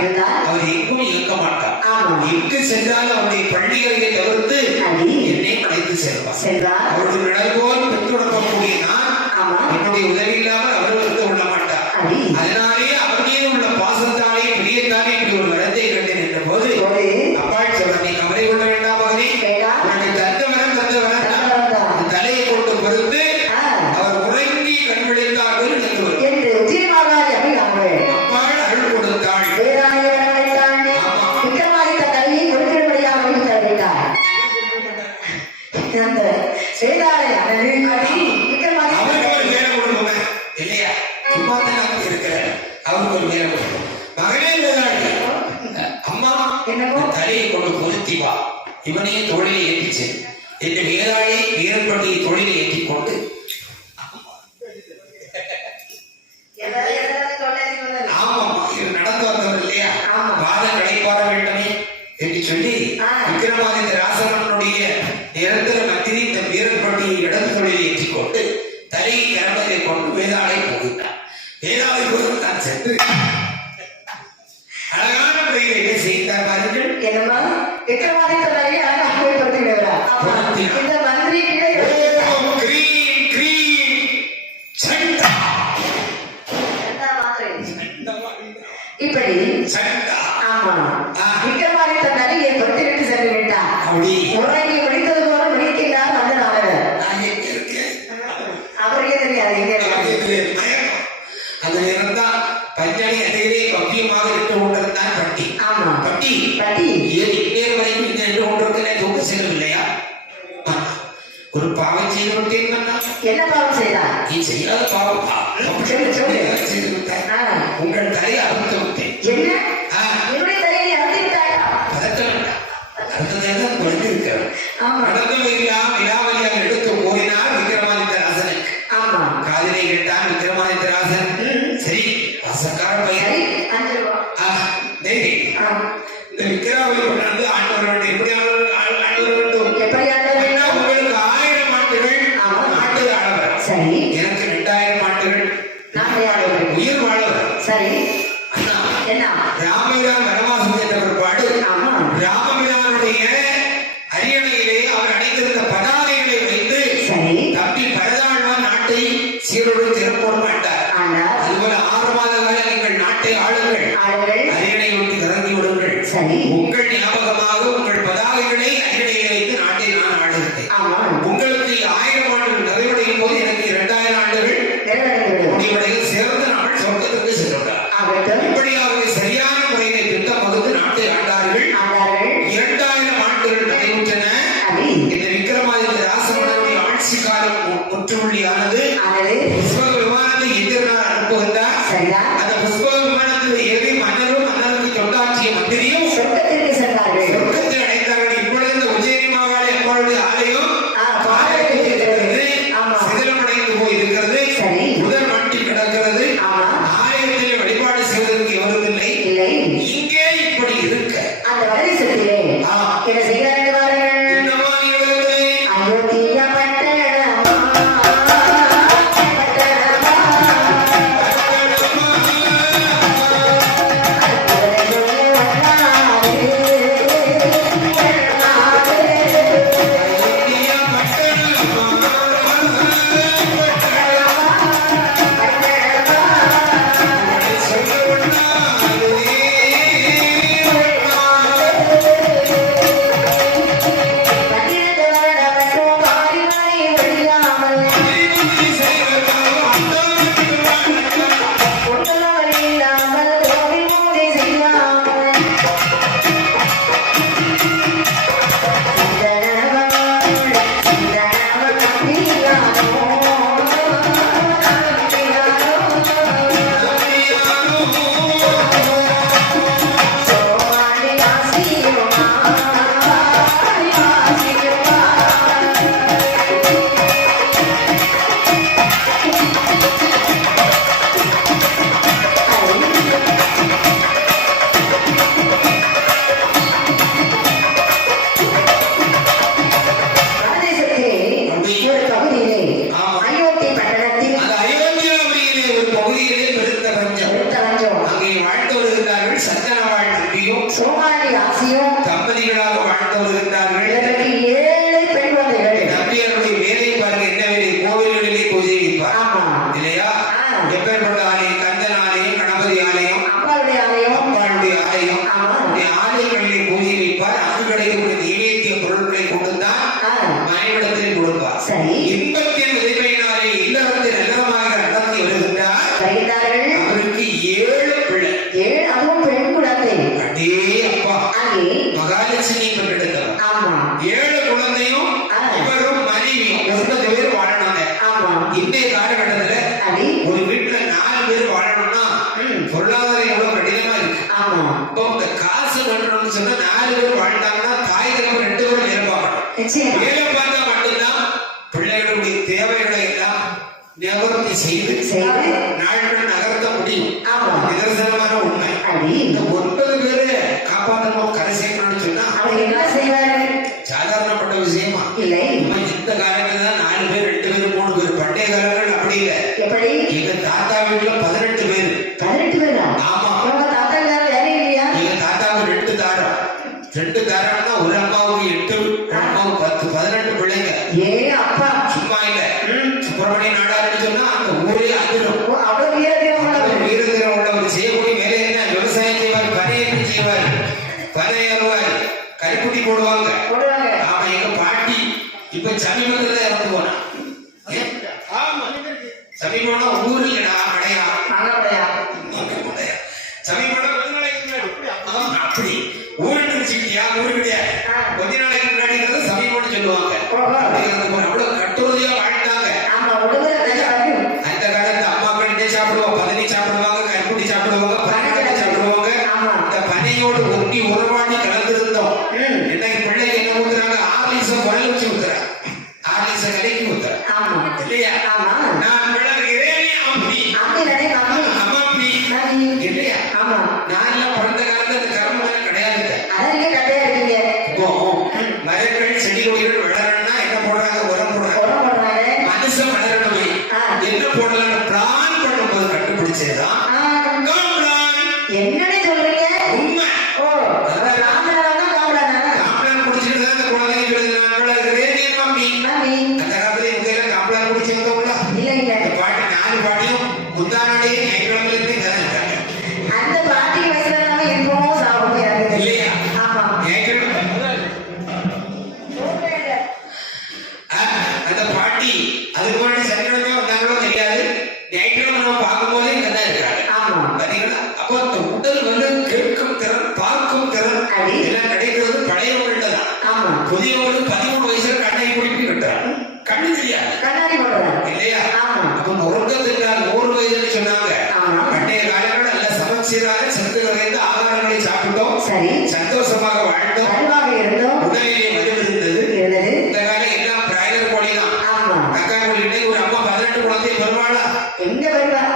இருந்தார் அவர் எங்கும் இருக்க மாட்டார் எங்கு சென்றால் அவருடைய பள்ளிகளையே தவிர்த்து என்னை அழைத்து செல்வார் அவருக்கு நடை போல் பின்தொடரக்கூடிய நான் என்னுடைய உதவியில் இந்த மாதிரி தன்னாலே என் பக்தருக்கு சென்று விட்டார் உறங்கி முடித்தது போல முடிக்கிறார் அந்த நாளவர் அவருக்கே தெரியாது எங்க அது இருந்தால் பஞ்சணி அடையிலே பக்கியமாக இருந்து கொண்டிருந்தான் பட்டி. ஆமா. பட்டி. பட்டி. ஏழு வரைக்கும் இந்த நின்று கொண்டிருக்கிற தூக்க செல்லும் இல்லையா ஒரு பாவம் செய்து விட்டேன் என்ன பாவம் செய்தா நீ செய்யாத பாவம். உங்கள் தலை அறுத்து எனக்கு ரெண்டாயிரம் ஆண்டுகள் உயிர் வாழ சரி. என்ன ராமைராம் வனவாசம் என்ற நிவர்த்தி செய்து நாட்கள் நகர்த்த முடியும். நிதர்சனமான உண்மை. இந்த ஒன்பது பேரு காப்பாற்றணும். கரை கரிப்புட்டி போடுவாங்க. ஆமா எங்க பாட்டி இப்ப சமீபத்துல என்ன போடலாம்னு பிளான் பண்ணும்போது கண்டுபிடிச்சேதான் என்னன்னு சொல்ல பெருமாளா எங்க வேண்டாம்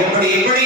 எப்படி எப்படி